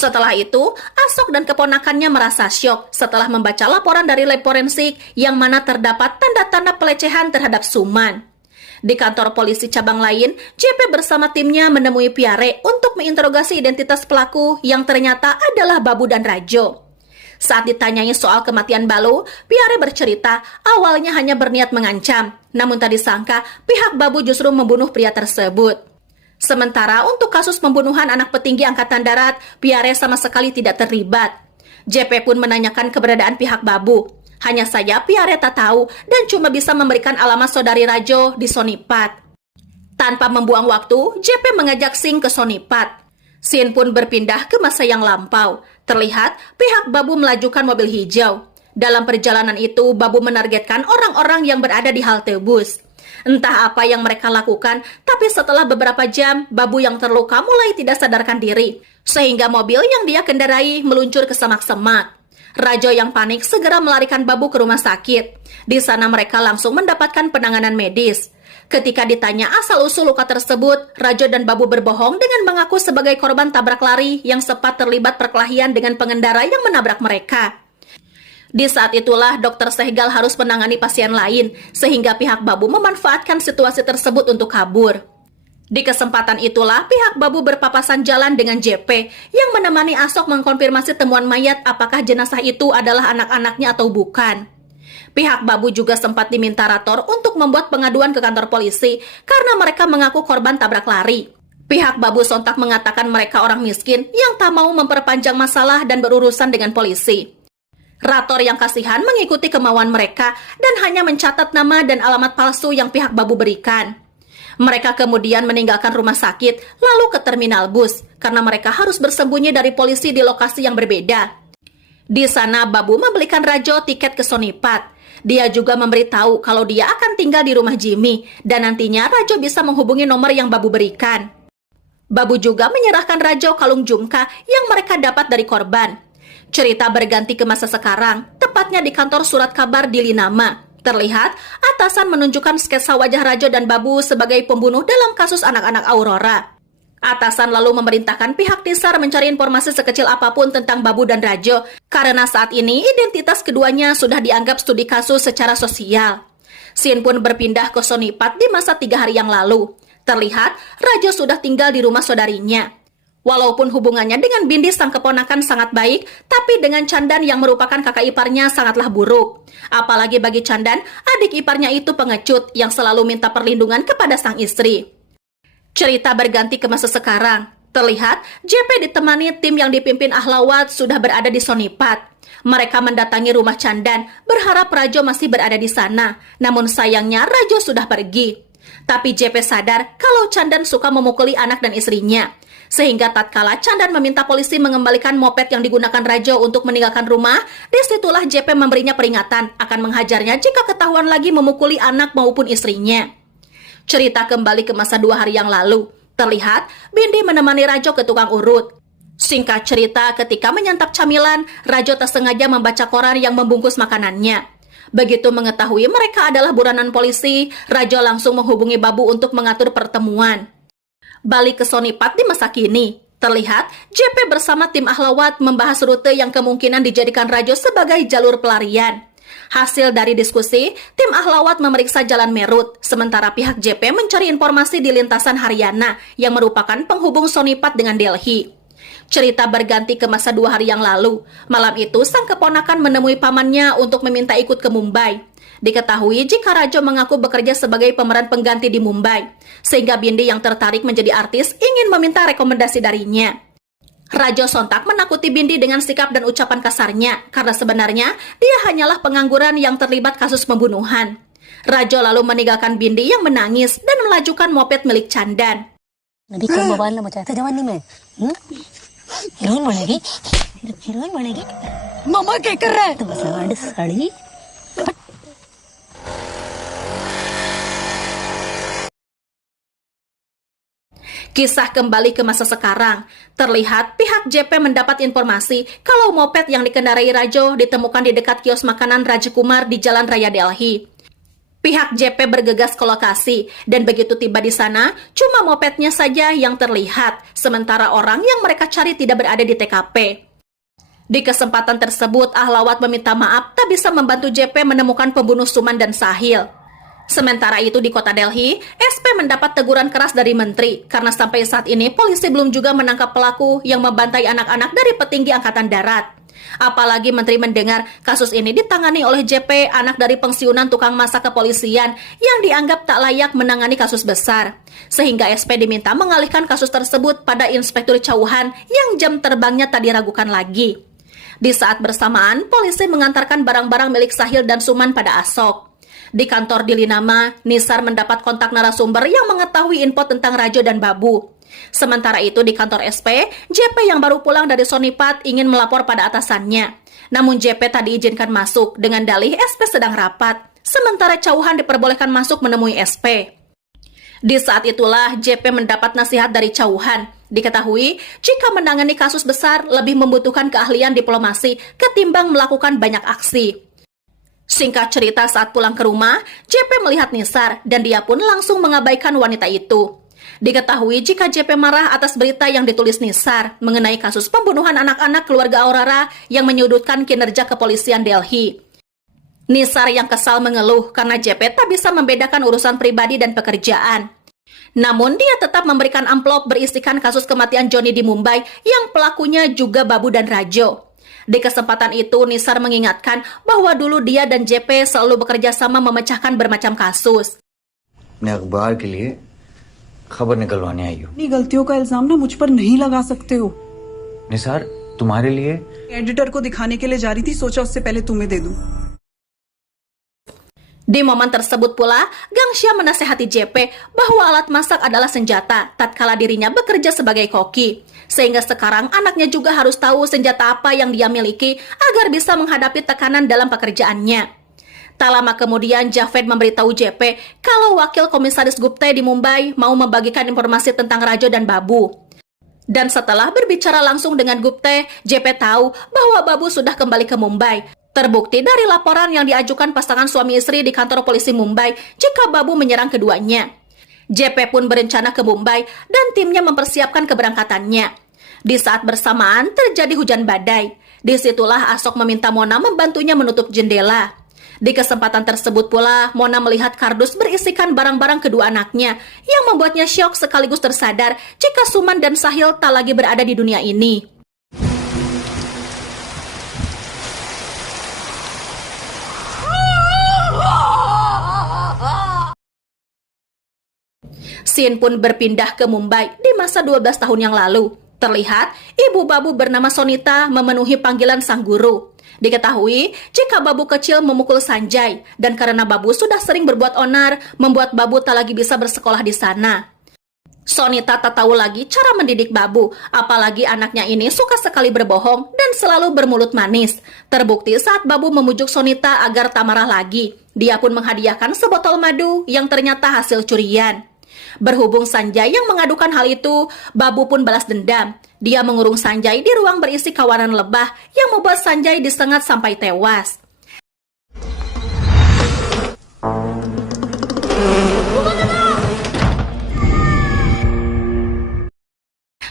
Setelah itu, Asok dan keponakannya merasa syok setelah membaca laporan dari lab forensik yang mana terdapat tanda-tanda pelecehan terhadap Suman. Di kantor polisi cabang lain, JP bersama timnya menemui Piare untuk menginterogasi identitas pelaku yang ternyata adalah Babu dan Rajo. Saat ditanyai soal kematian Balu, Piare bercerita awalnya hanya berniat mengancam, namun tak disangka pihak Babu justru membunuh pria tersebut. Sementara untuk kasus pembunuhan anak petinggi Angkatan Darat, Piare sama sekali tidak terlibat. JP pun menanyakan keberadaan pihak Babu. Hanya saja Piare tak tahu dan cuma bisa memberikan alamat saudari Rajo di Sonipat. Tanpa membuang waktu, JP mengajak Sing ke Sonipat. Scene pun berpindah ke masa yang lampau. Terlihat pihak Babu melajukan mobil hijau. Dalam perjalanan itu, Babu menargetkan orang-orang yang berada di halte bus. Entah apa yang mereka lakukan, tapi setelah beberapa jam, Babu yang terluka mulai tidak sadarkan diri, sehingga mobil yang dia kendarai meluncur ke semak-semak. Rajo yang panik segera melarikan Babu ke rumah sakit. Di sana mereka langsung mendapatkan penanganan medis. Ketika ditanya asal-usul luka tersebut, Rajo dan Babu berbohong dengan mengaku sebagai korban tabrak lari yang sempat terlibat perkelahian dengan pengendara yang menabrak mereka. Di saat itulah dokter Sehgal harus menangani pasien lain, sehingga pihak Babu memanfaatkan situasi tersebut untuk kabur. Di kesempatan itulah pihak Babu berpapasan jalan dengan JP yang menemani Asok mengkonfirmasi temuan mayat apakah jenazah itu adalah anak-anaknya atau bukan. Pihak Babu juga sempat diminta Rator untuk membuat pengaduan ke kantor polisi karena mereka mengaku korban tabrak lari. Pihak Babu sontak mengatakan mereka orang miskin yang tak mau memperpanjang masalah dan berurusan dengan polisi. Rator yang kasihan mengikuti kemauan mereka dan hanya mencatat nama dan alamat palsu yang pihak Babu berikan. Mereka kemudian meninggalkan rumah sakit lalu ke terminal bus karena mereka harus bersembunyi dari polisi di lokasi yang berbeda. Di sana Babu membelikan Rajo tiket ke Sonipat. Dia juga memberitahu kalau dia akan tinggal di rumah Jimmy dan nantinya Rajo bisa menghubungi nomor yang Babu berikan. Babu juga menyerahkan Rajo kalung Jumka yang mereka dapat dari korban. Cerita berganti ke masa sekarang, tepatnya di kantor surat kabar di Linama. Terlihat, atasan menunjukkan sketsa wajah Rajo dan Babu sebagai pembunuh dalam kasus anak-anak Aurora. Atasan lalu memerintahkan pihak Tisar mencari informasi sekecil apapun tentang Babu dan Rajo, karena saat ini identitas keduanya sudah dianggap studi kasus secara sosial. Scene pun berpindah ke Sonipat di masa 3 hari yang lalu. Terlihat, Rajo sudah tinggal di rumah saudarinya. Walaupun hubungannya dengan Bindi sang keponakan sangat baik, tapi dengan Candan yang merupakan kakak iparnya sangatlah buruk. Apalagi bagi Candan, adik iparnya itu pengecut yang selalu minta perlindungan kepada sang istri. Cerita berganti ke masa sekarang. Terlihat, JP ditemani tim yang dipimpin Ahlawat sudah berada di Sonipat. Mereka mendatangi rumah Candan, berharap Rajo masih berada di sana. Namun sayangnya Rajo sudah pergi. Tapi JP sadar kalau Candan suka memukuli anak dan istrinya. Sehingga tatkala Candan meminta polisi mengembalikan moped yang digunakan Rajo untuk meninggalkan rumah, disitulah JP memberinya peringatan akan menghajarnya jika ketahuan lagi memukuli anak maupun istrinya. Cerita kembali ke masa 2 hari yang lalu. Terlihat, Bindi menemani Rajo ke tukang urut. Singkat cerita, ketika menyantap camilan, Rajo tersengaja membaca koran yang membungkus makanannya. Begitu mengetahui mereka adalah buronan polisi, Rajo langsung menghubungi Babu untuk mengatur pertemuan. Balik ke Sonipat di masa kini, terlihat JP bersama tim Ahlawat membahas rute yang kemungkinan dijadikan Rajo sebagai jalur pelarian. Hasil dari diskusi, tim Ahlawat memeriksa Jalan Merut, sementara pihak JP mencari informasi di lintasan Haryana yang merupakan penghubung Sonipat dengan Delhi. Cerita berganti ke masa 2 hari yang lalu. Malam itu, sang keponakan menemui pamannya untuk meminta ikut ke Mumbai. Diketahui jika Rajo mengaku bekerja sebagai pemeran pengganti di Mumbai, sehingga Bindi yang tertarik menjadi artis ingin meminta rekomendasi darinya. Rajo sontak menakuti Bindi dengan sikap dan ucapan kasarnya, karena sebenarnya dia hanyalah pengangguran yang terlibat kasus pembunuhan. Rajo lalu meninggalkan Bindi yang menangis dan melajukan moped milik Candan. नबी को मोबाइल ना बचाया था जवानी में हीरोइन बनेगी हीरोइन बनेगी मामा क्या कर रहा है तो साड़ी sari Kisah kembali ke masa sekarang. Terlihat pihak JP mendapat informasi kalau moped yang dikendarai Rajo ditemukan di dekat kios makanan Raja Kumar di Jalan Raya Delhi. Pihak JP bergegas ke lokasi, dan begitu tiba di sana, cuma mopednya saja yang terlihat, sementara orang yang mereka cari tidak berada di TKP. Di kesempatan tersebut, Ahlawat meminta maaf tak bisa membantu JP menemukan pembunuh Suman dan Sahil. Sementara itu di kota Delhi, SP mendapat teguran keras dari menteri karena sampai saat ini polisi belum juga menangkap pelaku yang membantai anak-anak dari petinggi Angkatan Darat. Apalagi menteri mendengar kasus ini ditangani oleh JP, anak dari pensiunan tukang masak kepolisian yang dianggap tak layak menangani kasus besar. Sehingga SP diminta mengalihkan kasus tersebut pada Inspektur Chauhan yang jam terbangnya tak diragukan lagi. Di saat bersamaan, polisi mengantarkan barang-barang milik Sahil dan Suman pada Asok. Di kantor di Linama, Nisar mendapat kontak narasumber yang mengetahui info tentang Rajo dan Babu. Sementara itu di kantor SP, JP yang baru pulang dari Sonipat ingin melapor pada atasannya. Namun JP tak diizinkan masuk dengan dalih SP sedang rapat. Sementara Chauhan diperbolehkan masuk menemui SP. Di saat itulah JP mendapat nasihat dari Chauhan. Diketahui, jika menangani kasus besar lebih membutuhkan keahlian diplomasi ketimbang melakukan banyak aksi. Singkat cerita, saat pulang ke rumah, JP melihat Nisar dan dia pun langsung mengabaikan wanita itu. Diketahui jika JP marah atas berita yang ditulis Nisar mengenai kasus pembunuhan anak-anak keluarga Aurora yang menyudutkan kinerja kepolisian Delhi. Nisar yang kesal mengeluh karena JP tak bisa membedakan urusan pribadi dan pekerjaan. Namun dia tetap memberikan amplop berisikan kasus kematian Johnny di Mumbai yang pelakunya juga Babu dan Rajo. Di kesempatan itu, Nisar mengingatkan bahwa dulu dia dan JP selalu bekerja sama memecahkan bermacam kasus. मैं अखबार के लिए खबर निकलवाने आई हूँ। अपनी गलतियों का इल्जाम ना मुझ पर नहीं लगा सकते हो। निसार, तुम्हारे लिए एडिटर को दिखाने के लिए जा रही थी, सोचा उससे पहले तुम्हें दे दूं। Di momen tersebut pula, Gangsha menasehati JP bahwa alat masak adalah senjata tatkala dirinya bekerja sebagai koki. Sehingga sekarang anaknya juga harus tahu senjata apa yang dia miliki agar bisa menghadapi tekanan dalam pekerjaannya. Tak lama kemudian Javed memberitahu JP kalau wakil komisaris Gupte di Mumbai mau membagikan informasi tentang Rajo dan Babu. Dan setelah berbicara langsung dengan Gupte, JP tahu bahwa Babu sudah kembali ke Mumbai. Terbukti dari laporan yang diajukan pasangan suami istri di kantor polisi Mumbai jika Babu menyerang keduanya. JP pun berencana ke Mumbai dan timnya mempersiapkan keberangkatannya. Di saat bersamaan terjadi hujan badai. Disitulah Asok meminta Mona membantunya menutup jendela. Di kesempatan tersebut pula, Mona melihat kardus berisikan barang-barang kedua anaknya yang membuatnya syok sekaligus tersadar jika Suman dan Sahil tak lagi berada di dunia ini. Scene pun berpindah ke Mumbai di masa 12 tahun yang lalu. Terlihat, ibu Babu bernama Sonita memenuhi panggilan sang guru. Diketahui, jika Babu kecil memukul Sanjay, dan karena Babu sudah sering berbuat onar, membuat Babu tak lagi bisa bersekolah di sana. Sonita tak tahu lagi cara mendidik Babu, apalagi anaknya ini suka sekali berbohong dan selalu bermulut manis. Terbukti saat Babu memujuk Sonita agar tak marah lagi. Dia pun menghadiahkan sebotol madu yang ternyata hasil curian. Berhubung Sanjay yang mengadukan hal itu, Babu pun balas dendam. Dia mengurung Sanjay di ruang berisi kawanan lebah yang membuat Sanjay disengat sampai tewas.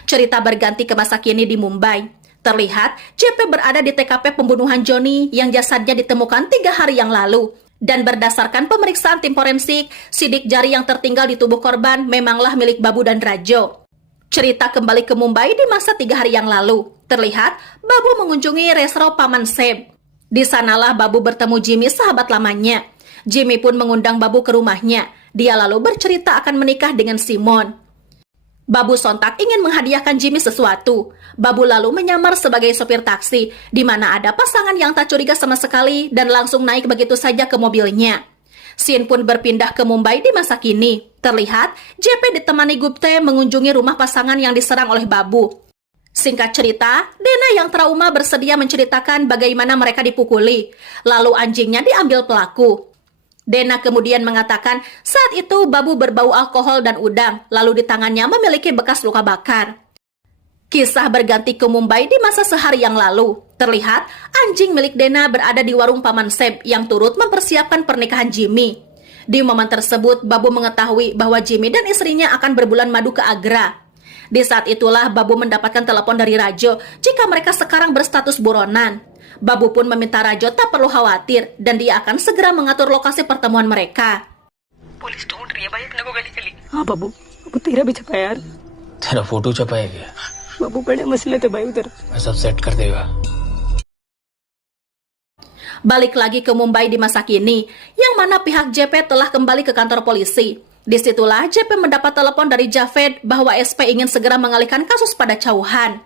Cerita berganti ke masa kini di Mumbai. Terlihat, JP berada di TKP pembunuhan Johnny yang jasadnya ditemukan 3 hari yang lalu. Dan berdasarkan pemeriksaan tim forensik, sidik jari yang tertinggal di tubuh korban memanglah milik Babu dan Rajo. Cerita kembali ke Mumbai di masa 3 hari yang lalu. Terlihat, Babu mengunjungi resto Paman Seb. Di sanalah Babu bertemu Jimmy, sahabat lamanya. Jimmy pun mengundang Babu ke rumahnya. Dia lalu bercerita akan menikah dengan Simon. Babu sontak ingin menghadiahkan Jimmy sesuatu. Babu lalu menyamar sebagai sopir taksi, di mana ada pasangan yang tak curiga sama sekali dan langsung naik begitu saja ke mobilnya. Scene pun berpindah ke Mumbai di masa kini. Terlihat, JP ditemani Gupte mengunjungi rumah pasangan yang diserang oleh Babu. Singkat cerita, Dena yang trauma bersedia menceritakan bagaimana mereka dipukuli. Lalu anjingnya diambil pelaku. Dena kemudian mengatakan saat itu Babu berbau alkohol dan udang, lalu di tangannya memiliki bekas luka bakar. Kisah berganti ke Mumbai di masa sehari yang lalu. Terlihat, anjing milik Dena berada di warung Paman Seb yang turut mempersiapkan pernikahan Jimmy. Di momen tersebut, Babu mengetahui bahwa Jimmy dan istrinya akan berbulan madu ke Agra. Di saat itulah Babu mendapatkan telepon dari Rajo jika mereka sekarang berstatus buronan. Babu pun meminta Rajo tak perlu khawatir dan dia akan segera mengatur lokasi pertemuan mereka. Police ढूंढ रही है भाई अपने को गली गली हाँ बाबू बाबू तेरा भी छपा यार तेरा फोटो छपाया गया बाबू बड़े मसले थे भाई उधर मैं सब सेट कर देगा. Balik lagi ke Mumbai di masa kini, yang mana pihak JP telah kembali ke kantor polisi. Disitulah JP mendapat telepon dari Javed bahwa SP ingin segera mengalihkan kasus pada Chauhan.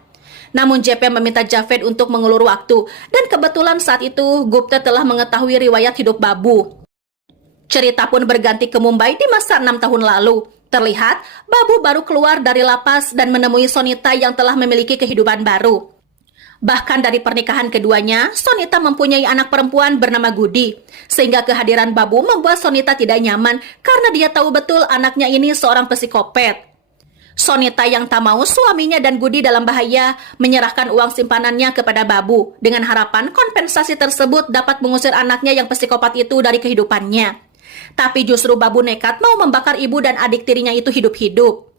Namun JP meminta Javed untuk mengulur waktu, dan kebetulan saat itu Gupta telah mengetahui riwayat hidup Babu. Cerita pun berganti ke Mumbai di masa 6 tahun lalu. Terlihat, Babu baru keluar dari lapas dan menemui Sonita yang telah memiliki kehidupan baru. Bahkan dari pernikahan keduanya, Sonita mempunyai anak perempuan bernama Gudi. Sehingga kehadiran Babu membuat Sonita tidak nyaman karena dia tahu betul anaknya ini seorang psikopat. Sonita yang tak mau suaminya dan Gudi dalam bahaya menyerahkan uang simpanannya kepada Babu dengan harapan kompensasi tersebut dapat mengusir anaknya yang psikopat itu dari kehidupannya. Tapi justru Babu nekat mau membakar ibu dan adik tirinya itu hidup-hidup.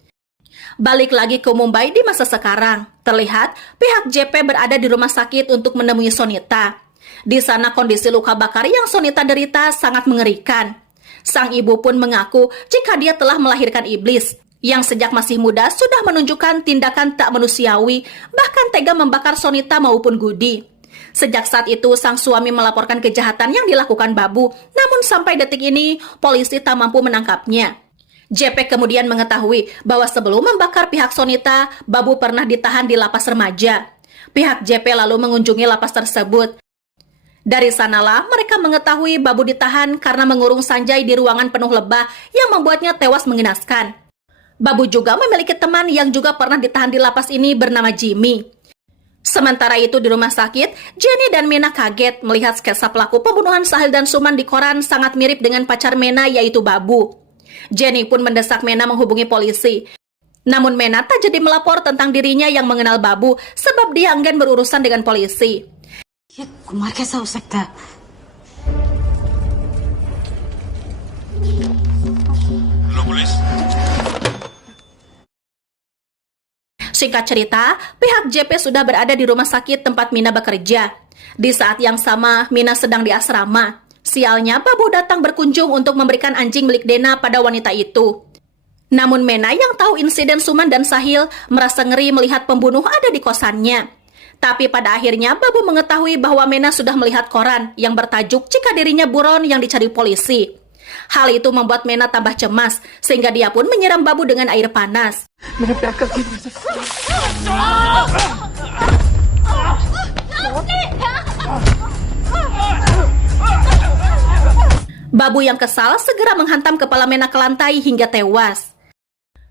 Balik lagi ke Mumbai di masa sekarang. Terlihat pihak JP berada di rumah sakit untuk menemui Sonita. Di sana kondisi luka bakar yang Sonita derita sangat mengerikan. Sang ibu pun mengaku jika dia telah melahirkan iblis yang sejak masih muda sudah menunjukkan tindakan tak manusiawi, bahkan tega membakar Sonita maupun Gudi. Sejak saat itu, sang suami melaporkan kejahatan yang dilakukan Babu, namun sampai detik ini, polisi tak mampu menangkapnya. JP kemudian mengetahui bahwa sebelum membakar pihak Sonita, Babu pernah ditahan di lapas remaja. Pihak JP lalu mengunjungi lapas tersebut. Dari sanalah mereka mengetahui Babu ditahan karena mengurung Sanjay di ruangan penuh lebah yang membuatnya tewas mengenaskan. Babu juga memiliki teman yang juga pernah ditahan di lapas ini bernama Jimmy. Sementara itu di rumah sakit, Jenny dan Mena kaget melihat sketsa pelaku pembunuhan Sahil dan Suman di koran sangat mirip dengan pacar Mena yaitu Babu. Jenny pun mendesak Mena menghubungi polisi. Namun Mena tak jadi melapor tentang dirinya yang mengenal Babu sebab dia enggan berurusan dengan polisi. ये कुमार कैसा हो सकता है Singkat cerita, pihak JP sudah berada di rumah sakit tempat Mina bekerja. Di saat yang sama, Mina sedang di asrama. Sialnya, Babu datang berkunjung untuk memberikan anjing milik Dena pada wanita itu. Namun Mena yang tahu insiden Suman dan Sahil merasa ngeri melihat pembunuh ada di kosannya. Tapi pada akhirnya Babu mengetahui bahwa Mena sudah melihat koran yang bertajuk jika dirinya buron yang dicari polisi. Hal itu membuat Mena tambah cemas, sehingga dia pun menyiram Babu dengan air panas. Babu yang kesal segera menghantam kepala Mena ke lantai hingga tewas.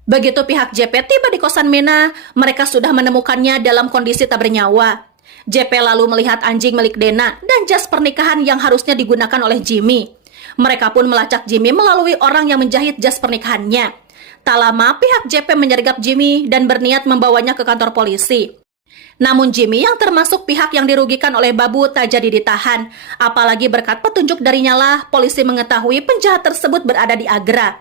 Begitu pihak JP tiba di kosan Mena, mereka sudah menemukannya dalam kondisi tak bernyawa. JP lalu melihat anjing milik Dena dan jas pernikahan yang harusnya digunakan oleh Jimmy. Mereka pun melacak Jimmy melalui orang yang menjahit jas pernikahannya. Tak lama, pihak JP menyergap Jimmy dan berniat membawanya ke kantor polisi. Namun Jimmy yang termasuk pihak yang dirugikan oleh Babu tak jadi ditahan. Apalagi berkat petunjuk darinya lah, polisi mengetahui penjahat tersebut berada di Agra.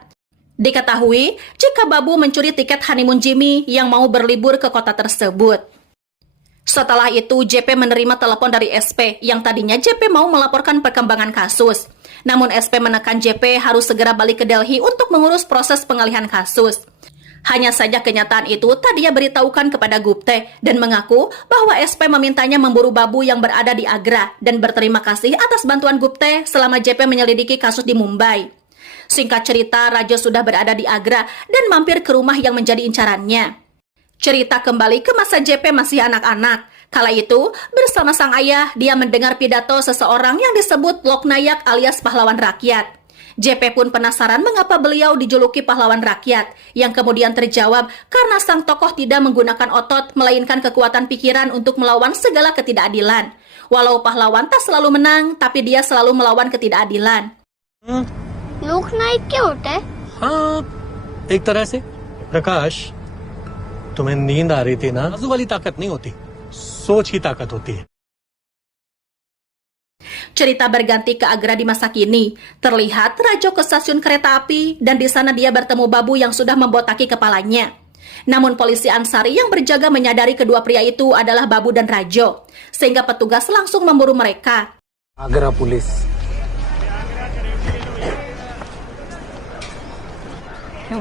Diketahui jika Babu mencuri tiket honeymoon Jimmy yang mau berlibur ke kota tersebut. Setelah itu, JP menerima telepon dari SP yang tadinya JP mau melaporkan perkembangan kasus. Namun SP menekan JP harus segera balik ke Delhi untuk mengurus proses pengalihan kasus. Hanya saja kenyataan itu tak dia beritahukan kepada Gupte dan mengaku bahwa SP memintanya memburu Babu yang berada di Agra dan berterima kasih atas bantuan Gupte selama JP menyelidiki kasus di Mumbai. Singkat cerita, Raja sudah berada di Agra dan mampir ke rumah yang menjadi incarannya. Cerita kembali ke masa JP masih anak-anak. Kala itu, bersama sang ayah, dia mendengar pidato seseorang yang disebut Loknayak alias pahlawan rakyat. JP pun penasaran mengapa beliau dijuluki pahlawan rakyat, yang kemudian terjawab karena sang tokoh tidak menggunakan otot, melainkan kekuatan pikiran untuk melawan segala ketidakadilan. Walau pahlawan tak selalu menang, tapi dia selalu melawan ketidakadilan. लोकनायक क्या होता है? हाँ, एक तरह से प्रकाश, तुम्हें नींद आ रही थी ना? आजू वाली ताकत नहीं होती, सोच ही ताकत होती है. Cerita berganti ke Agra di masa kini. Terlihat Rajo ke stasiun kereta api dan di sana dia bertemu Babu yang sudah membotaki kepalanya. Namun polisi Ansari yang berjaga menyadari kedua pria itu adalah Babu dan Rajo, sehingga petugas langsung memburu mereka. Agra police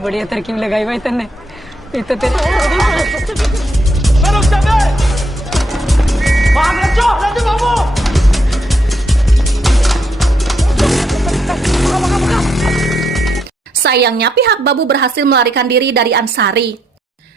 बढ़िया तरकीब लगाई भाई तन्ने ये तो तेरे Sayangnya pihak Babu berhasil melarikan diri dari Ansari.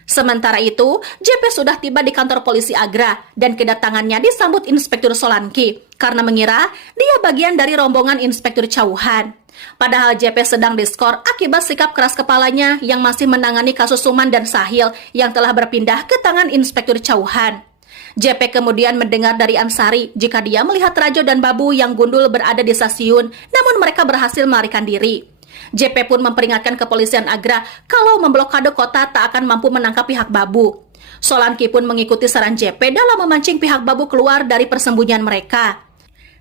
Sementara itu, JP sudah tiba di kantor polisi Agra dan kedatangannya disambut Inspektur Solanki karena mengira dia bagian dari rombongan Inspektur Chauhan. Padahal JP sedang diskor akibat sikap keras kepalanya yang masih menangani kasus Suman dan Sahil yang telah berpindah ke tangan Inspektur Chauhan. JP kemudian mendengar dari Ansari jika dia melihat Rajo dan Babu yang gundul berada di stasiun, namun mereka berhasil melarikan diri. JP pun memperingatkan kepolisian Agra kalau memblokade kota tak akan mampu menangkap pihak Babu. Solanki pun mengikuti saran JP dalam memancing pihak Babu keluar dari persembunyian mereka.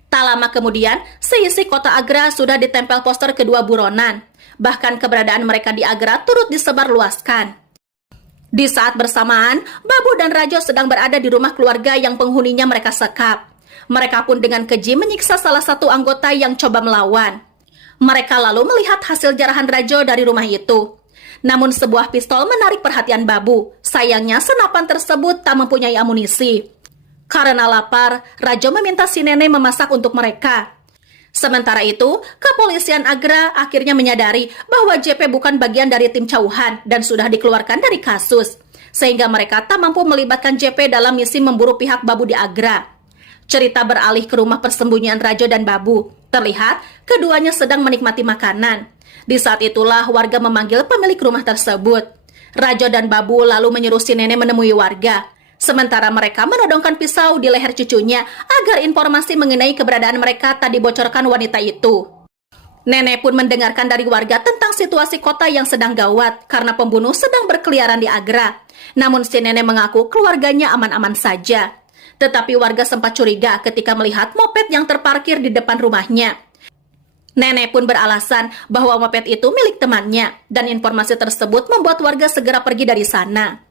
Tak lama kemudian, seisi kota Agra sudah ditempel poster kedua buronan. Bahkan keberadaan mereka di Agra turut disebarluaskan. Di saat bersamaan, Babu dan Rajo sedang berada di rumah keluarga yang penghuninya mereka sekap. Mereka pun dengan keji menyiksa salah satu anggota yang coba melawan. Mereka lalu melihat hasil jarahan Rajo dari rumah itu. Namun sebuah pistol menarik perhatian Babu. Sayangnya senapan tersebut tak mempunyai amunisi. Karena lapar, Rajo meminta si nenek memasak untuk mereka. Sementara itu, kepolisian Agra akhirnya menyadari bahwa JP bukan bagian dari tim Chauhan dan sudah dikeluarkan dari kasus. Sehingga mereka tak mampu melibatkan JP dalam misi memburu pihak Babu di Agra. Cerita beralih ke rumah persembunyian Rajo dan Babu. Terlihat keduanya sedang menikmati makanan. Di saat itulah warga memanggil pemilik rumah tersebut. Rajo dan Babu lalu menyuruh si nenek menemui warga. Sementara mereka menodongkan pisau di leher cucunya agar informasi mengenai keberadaan mereka tak dibocorkan wanita itu. Nenek pun mendengarkan dari warga tentang situasi kota yang sedang gawat karena pembunuh sedang berkeliaran di Agra. Namun si nenek mengaku keluarganya aman-aman saja. Tetapi warga sempat curiga ketika melihat moped yang terparkir di depan rumahnya. Nenek pun beralasan bahwa moped itu milik temannya dan informasi tersebut membuat warga segera pergi dari sana.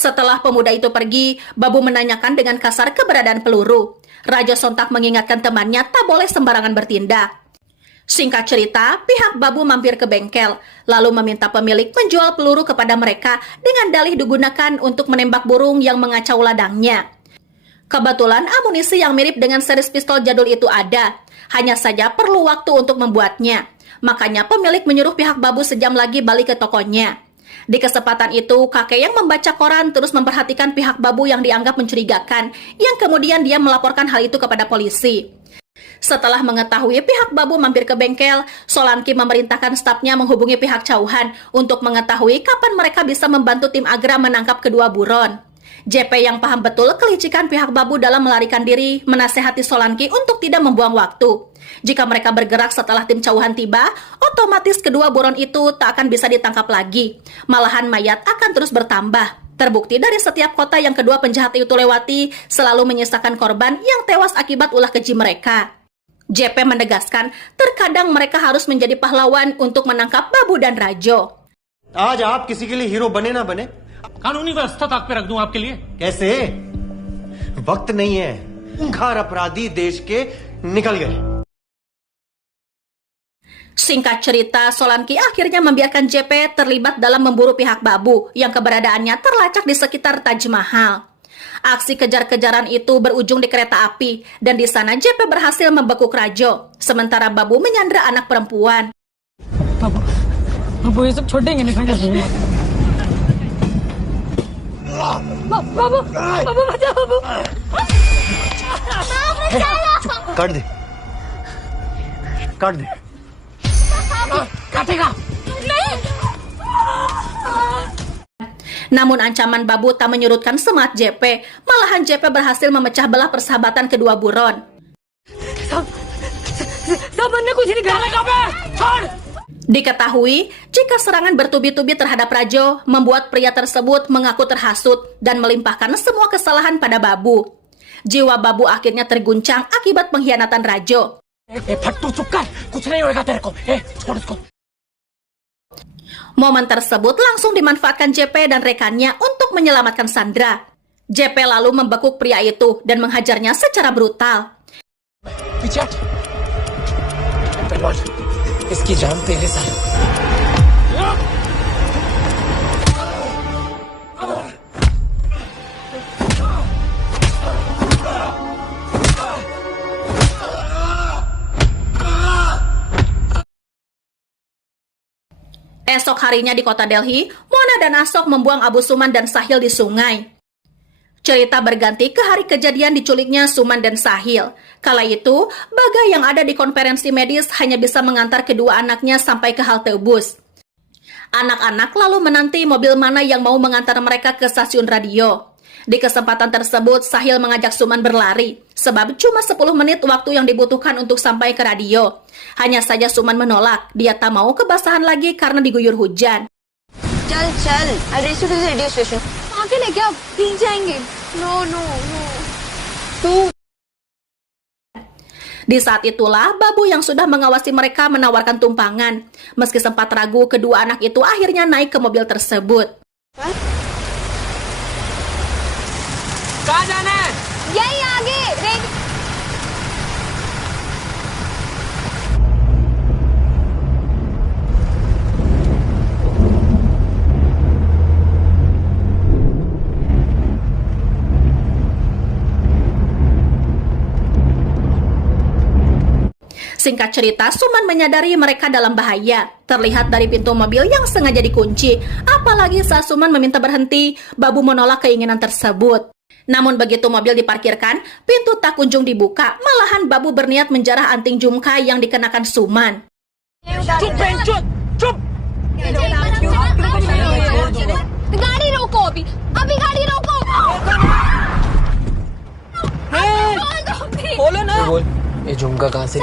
Setelah pemuda itu pergi, Babu menanyakan dengan kasar keberadaan peluru. Rajo sontak mengingatkan temannya tak boleh sembarangan bertindak. Singkat cerita, pihak Babu mampir ke bengkel, lalu meminta pemilik menjual peluru kepada mereka dengan dalih digunakan untuk menembak burung yang mengacau ladangnya. Kebetulan amunisi yang mirip dengan seris pistol jadul itu ada, hanya saja perlu waktu untuk membuatnya. Makanya pemilik menyuruh pihak Babu sejam lagi balik ke tokonya. Di kesempatan itu, kakek yang membaca koran terus memperhatikan pihak Babu yang dianggap mencurigakan, yang kemudian dia melaporkan hal itu kepada polisi. Setelah mengetahui pihak Babu mampir ke bengkel, Solanki memerintahkan stafnya menghubungi pihak Chauhan untuk mengetahui kapan mereka bisa membantu tim Agra menangkap kedua buron. JP yang paham betul kelicikan pihak Babu dalam melarikan diri menasehati Solanki untuk tidak membuang waktu. Jika mereka bergerak setelah tim Chauhan tiba, otomatis kedua buron itu tak akan bisa ditangkap lagi. Malahan mayat akan terus bertambah. Terbukti dari setiap kota yang kedua penjahat itu lewati selalu menyisakan korban yang tewas akibat ulah keji mereka. JP menegaskan terkadang mereka harus menjadi pahlawan untuk menangkap Babu dan Rajo. आज आप किसी के लिए हीरो बने ना बने, कानूनी व्यवस्था ताक पे रख दूं आपके लिए। कैसे? वक्त नहीं है, खूंखार अपराधी देश के निकल गए। Singkat cerita, Solanki akhirnya membiarkan JP terlibat dalam memburu pihak Babu yang keberadaannya terlacak di sekitar Taj Mahal. Aksi kejar-kejaran itu berujung di kereta api dan di sana JP berhasil membekuk Rajo, sementara Babu menyandra anak perempuan. बाबू ये सब छोड़ेंगे नहीं बाबू बाबू बाबू बचाओ बाबू काट दे, काट दे। काटेगा Namun ancaman Babu tak menyurutkan semangat JP, malahan JP berhasil memecah belah persahabatan kedua buron. सामने कुछ नहीं करने का बे छोड़। Diketahui, jika serangan bertubi-tubi terhadap Rajo membuat pria tersebut mengaku terhasut dan melimpahkan semua kesalahan pada Babu. Jiwa Babu akhirnya terguncang akibat pengkhianatan Rajo. फट्टू चुप कर कुछ नहीं होगा तेरे को छोड़ इसको Momen tersebut langsung dimanfaatkan JP dan rekannya untuk menyelamatkan Sandra. JP lalu membekuk pria itu dan menghajarnya secara brutal. पीछे हट पहलवान इसकी जान तेरे साथ Esok harinya di kota Delhi, Mona dan Ashok membuang Abu Suman dan Sahil di sungai. Cerita berganti ke hari kejadian diculiknya Suman dan Sahil. Kala itu, Baga yang ada di konferensi medis hanya bisa mengantar kedua anaknya sampai ke halte bus. Anak-anak lalu menanti mobil mana yang mau mengantar mereka ke stasiun radio. Di kesempatan tersebut, Sahil mengajak Suman berlari, sebab cuma 10 menit waktu yang dibutuhkan untuk sampai ke radio. Hanya saja Suman menolak, dia tak mau kebasahan lagi karena diguyur hujan. चल चल I race to the radio station आगे लेके आप भीग जाएंगे no no no तू Di saat itulah, Babu yang sudah mengawasi mereka menawarkan tumpangan. Meski sempat ragu, kedua anak itu akhirnya naik ke mobil tersebut. कहाँ जाना है यही आगे Singkat cerita, Suman menyadari mereka dalam bahaya. Terlihat dari pintu mobil yang sengaja dikunci. Apalagi saat Suman meminta berhenti, Babu menolak keinginan tersebut. Namun begitu mobil diparkirkan, pintu tak kunjung dibuka. Malahan Babu berniat menjarah anting jumka yang dikenakan Suman. चुप बेंचोद चुप गाड़ी रोको अभी अभी गाड़ी रोको बोलो ना बोल ये झुमका कहाँ से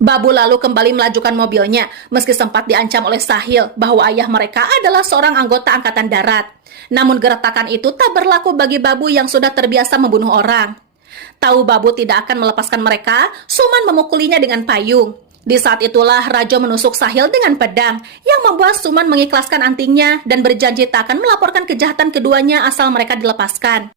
Babu lalu kembali melajukan mobilnya, meski sempat diancam oleh Sahil bahwa ayah mereka adalah seorang anggota Angkatan Darat. Namun gertakan itu tak berlaku bagi Babu yang sudah terbiasa membunuh orang. Tahu Babu tidak akan melepaskan mereka, Suman memukulinya dengan payung. Di saat itulah Rajo menusuk Sahil dengan pedang, yang membuat Suman mengikhlaskan antingnya dan berjanji tak akan melaporkan kejahatan keduanya asal mereka dilepaskan.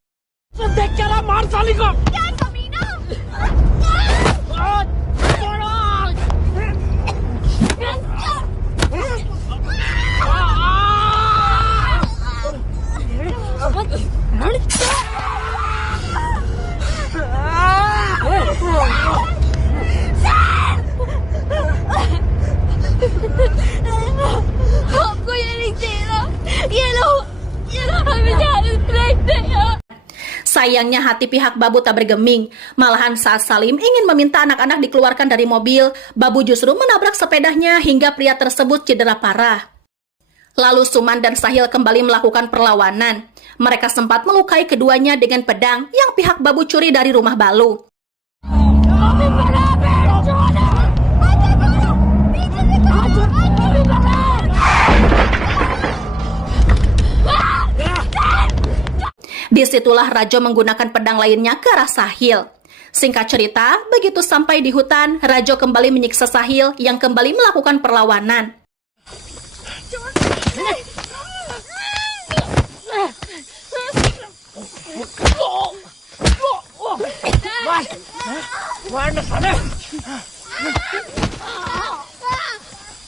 आपको ये नहीं चाहिए ये लो हमें जाने दो Sayangnya hati pihak Babu tak bergeming. Malahan saat Salim ingin meminta anak-anak dikeluarkan dari mobil, Babu justru menabrak sepedanya hingga pria tersebut cedera parah. Lalu Suman dan Sahil kembali melakukan perlawanan. Mereka sempat melukai keduanya dengan pedang yang pihak Babu curi dari rumah Balu. Disitulah Rajo menggunakan pedang lainnya ke arah Sahil. Singkat cerita, begitu sampai di hutan, Rajo kembali menyiksa Sahil yang kembali melakukan perlawanan.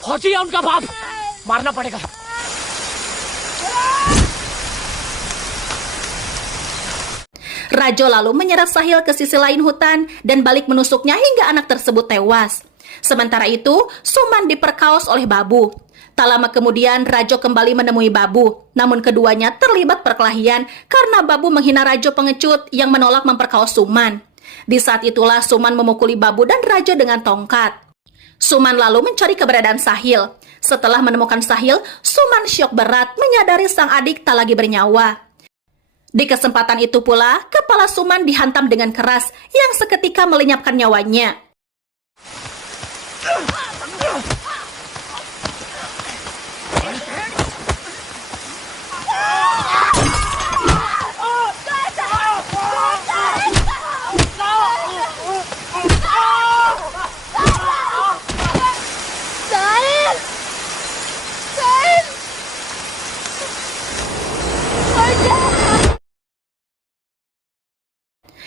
फौजी है उनका बाप मारना पड़ेगा Rajo lalu menyeret Sahil ke sisi lain hutan dan balik menusuknya hingga anak tersebut tewas. Sementara itu, Suman diperkaos oleh Babu. Tak lama kemudian, Rajo kembali menemui Babu. Namun keduanya terlibat perkelahian karena Babu menghina Rajo pengecut yang menolak memperkaos Suman. Di saat itulah Suman memukuli Babu dan Rajo dengan tongkat. Suman lalu mencari keberadaan Sahil. Setelah menemukan Sahil, Suman syok berat menyadari sang adik tak lagi bernyawa. Di kesempatan itu pula, kepala Suman dihantam dengan keras yang seketika melenyapkan nyawanya.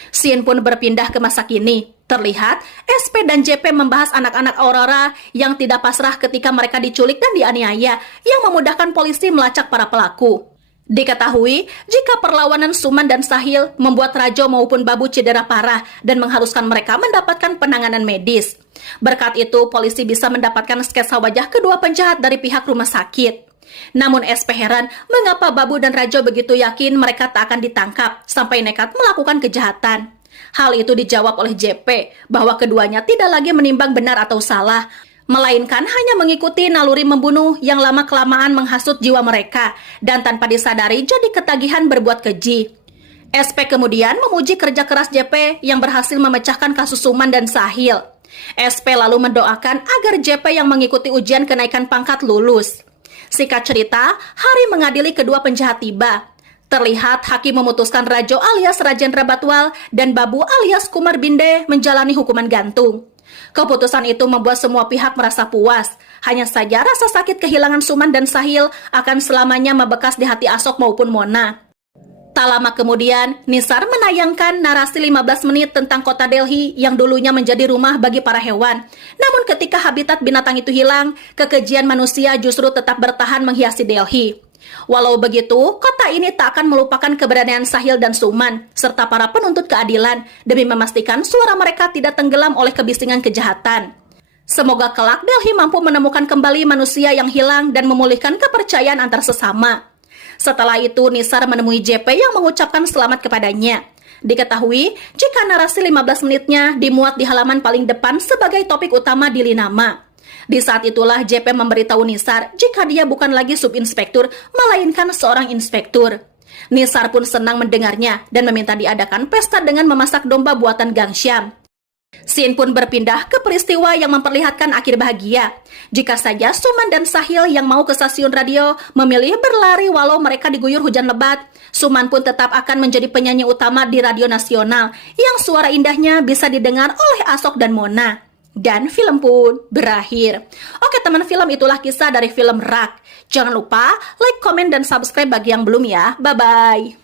Scene pun berpindah ke masa kini. Terlihat SP dan JP membahas anak-anak Aurora yang tidak pasrah ketika mereka diculik dan dianiaya, yang memudahkan polisi melacak para pelaku. Diketahui, jika perlawanan Suman dan Sahil membuat Rajo maupun Babu cedera parah dan mengharuskan mereka mendapatkan penanganan medis. Berkat itu, polisi bisa mendapatkan sketsa wajah kedua penjahat dari pihak rumah sakit. Namun SP heran mengapa Babu dan Rajo begitu yakin mereka tak akan ditangkap sampai nekat melakukan kejahatan. Hal itu dijawab oleh JP bahwa keduanya tidak lagi menimbang benar atau salah, melainkan hanya mengikuti naluri membunuh yang lama-kelamaan menghasut jiwa mereka dan tanpa disadari jadi ketagihan berbuat keji. SP kemudian memuji kerja keras JP yang berhasil memecahkan kasus Suman dan Sahil. SP lalu mendoakan agar JP yang mengikuti ujian kenaikan pangkat lulus. Singkat cerita, hari mengadili kedua penjahat tiba. Terlihat hakim memutuskan Rajo alias Rajendra Batwal dan Babu alias Kumar Binde menjalani hukuman gantung. Keputusan itu membuat semua pihak merasa puas. Hanya saja rasa sakit kehilangan Suman dan Sahil akan selamanya membekas di hati Asok maupun Mona. Tak lama kemudian, Nisar menayangkan narasi 15 menit tentang kota Delhi yang dulunya menjadi rumah bagi para hewan. Namun ketika habitat binatang itu hilang, kekejian manusia justru tetap bertahan menghiasi Delhi. Walau begitu, kota ini tak akan melupakan keberadaan Sahil dan Suman, serta para penuntut keadilan, demi memastikan suara mereka tidak tenggelam oleh kebisingan kejahatan. Semoga kelak Delhi mampu menemukan kembali manusia yang hilang dan memulihkan kepercayaan antar sesama. Setelah itu, Nisar menemui JP yang mengucapkan selamat kepadanya. Diketahui, jika narasi 15 menitnya dimuat di halaman paling depan sebagai topik utama di Linama. Di saat itulah JP memberitahu Nisar jika dia bukan lagi subinspektur, melainkan seorang inspektur. Nisar pun senang mendengarnya dan meminta diadakan pesta dengan memasak domba buatan Gang Syam. Scene pun berpindah ke peristiwa yang memperlihatkan akhir bahagia. Jika saja Suman dan Sahil yang mau ke stasiun radio memilih berlari walau mereka diguyur hujan lebat, Suman pun tetap akan menjadi penyanyi utama di radio nasional yang suara indahnya bisa didengar oleh Asok dan Mona. Dan film pun berakhir. Oke teman film, itulah kisah dari film Rak. Jangan lupa like, komen, dan subscribe bagi yang belum ya. Bye-bye.